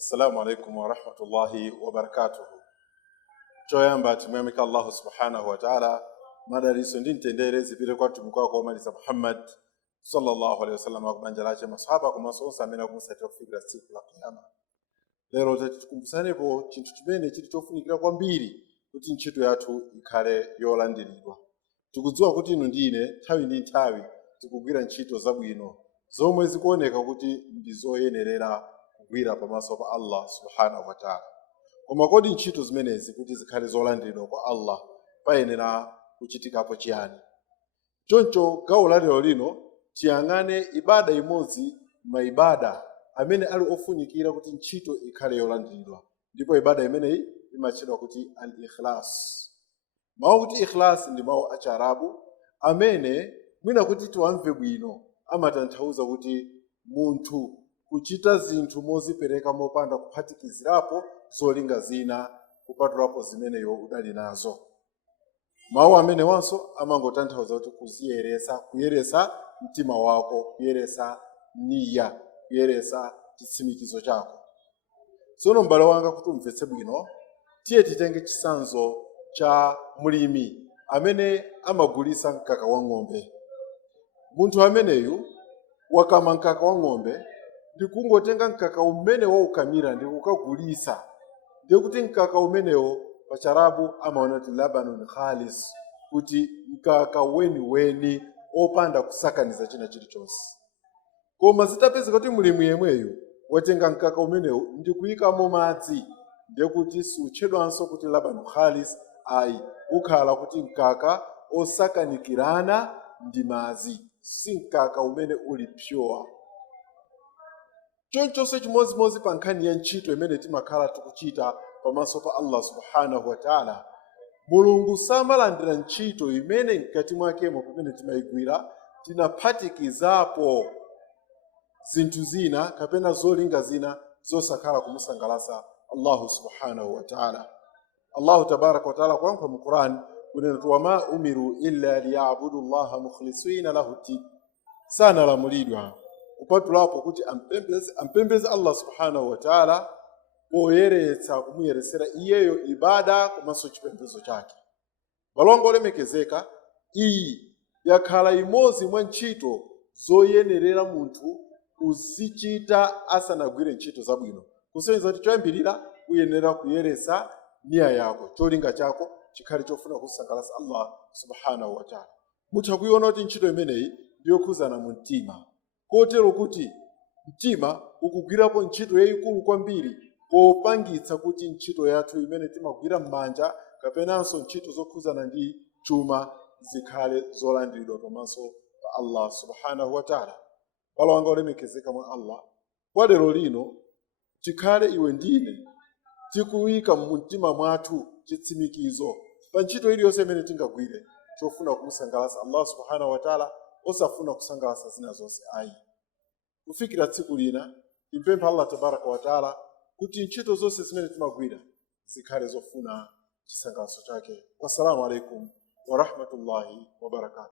Assalamu alaikum wa rahmatullahi wa barakatuhu. Choyamba tumwamika Allah subhanahu wa ta'ala madariso ndi ntendere zipite kwa mtumiki wake omaliza Muhammad sallallahu alaihi wasallam akubanjalache masahaba komanso onse amene akumusatira kufikira tsiku la kiyama. Lero tikukumbusanepo chinthu chimene chili chofunikira kwambiri kuti ntchito yathu ikhale yolandiridwa. Tikudziwa kuti inu ndine nthawi ndi nthawi tikugwira ntchito zabwino zomwe zikuoneka kuti ndi zoyenerera kugwira pamaso pa Allah subhanahu wa ta'ala. Koma kodi ntchito zimenezi kuti zikhale zolandiridwa kwa Allah payenera kuchitikapo chiyani? Choncho gawo la lero lino tiyang'ane ibada imodzi maibada amene ali ofunikira kuti ntchito ikhale yolandiridwa, ndipo ibada imeneyi imatchedwa kuti al-ikhlas. Mawu kuti ikhlas ndi mawu acharabu amene mwina kuti tiwamve bwino amatanthauza kuti munthu kuchita zinthu mozipereka mopanda kuphatikizirapo zolinga zina kupatulapo zimeneyo udali nazo. Mawu amene wanso amangotanthauza kuti kuyeresa mtima wako, kuyeresa niya, kuyeresa chitsimikizo chako. Tsono m'bale wanga kuti umvetse bwino, tiye titenge chitsanzo cha mulimi amene amagulitsa mkaka wa ng'ombe. Munthu ameneyu wakama mkaka wa ng'ombe ndi kungotenga mkaka umene waukamira ndi kukagulitsa. Ndiye kuti mkaka umenewo pacharabu amaona kuti labanun khalis, kuti mkaka weni opanda kusakaniza china chilichonse. Koma zitapezeka kuti mulimi yemweyo watenga mkaka umenewo ndi kuyikamo madzi, ndiye kuti sutchedwanso kuti labanun khalis, ayi ukhala kuti mkaka osakanikirana ndi madzi, si mkaka umene uli pure. Chonchonse chimodzimodzi pa nkhani ya ntchito imene timakhala tikuchita pamaso pa Allah subhanahu wa ta'ala. Mulungu samalandira ntchito imene mkati mwakemo pamene timayigwira tinaphatikizapo zinthu zina kapena zolinga zina zosakhala kumusangalatsa Allah subhanahu wa ta'ala. Allah tabaraka wa ta'ala kuyankhula mu Qur'an kunena kuti wama umiru illa liya'budu Allaha mukhlisina lahu ddin. Sanalamulidwa kupatulapo kuti ampembeze Allah subhanahu wa ta'ala poyeretsa kumuyeresera iyeyo ibada komanso chipembedzo chake. Balongo olemekezeka, iyi yakhala imodzi mwa ntchito zoyenerera munthu kuzichita asanagwire ntchito zabwino. Kusonyeza kuti choyambirira uyenera kuyeresa niya yako, cholinga chako chikhale chofuna kusangalatsa Allah subhanahu wa ta'ala. Mutha kuiona kuti ntchito imeneyi ndiyokhuzana mu mtima, kotero kuti mtima ukugwirapo ntchito yayikulu kwambiri popangitsa kuti ntchito yathu imene timagwira m'manja kapenanso ntchito zokhuzana ndi chuma zikhale zolandiridwa pamaso pa Allah subhanahu wa ta'ala. Bale wanga olemekezeka mwa Allah, kwa lero lino tikhale iwe ndine tikuyika mu mtima mwathu chitsimikizo pa ntchito iliyonse imene tingagwire chofuna kumusangalatsa Allah subhanahu wa ta'ala, osafuna kusangalatsa zina zonse ayi. Kufikira tsiku lina timpempha Allah tabaraka wa ta'ala kuti ntchito zonse zimene timagwira zikhale zofuna chisangalatso chake. Wassalamu alaikum wa rahmatullahi wa barakatuh.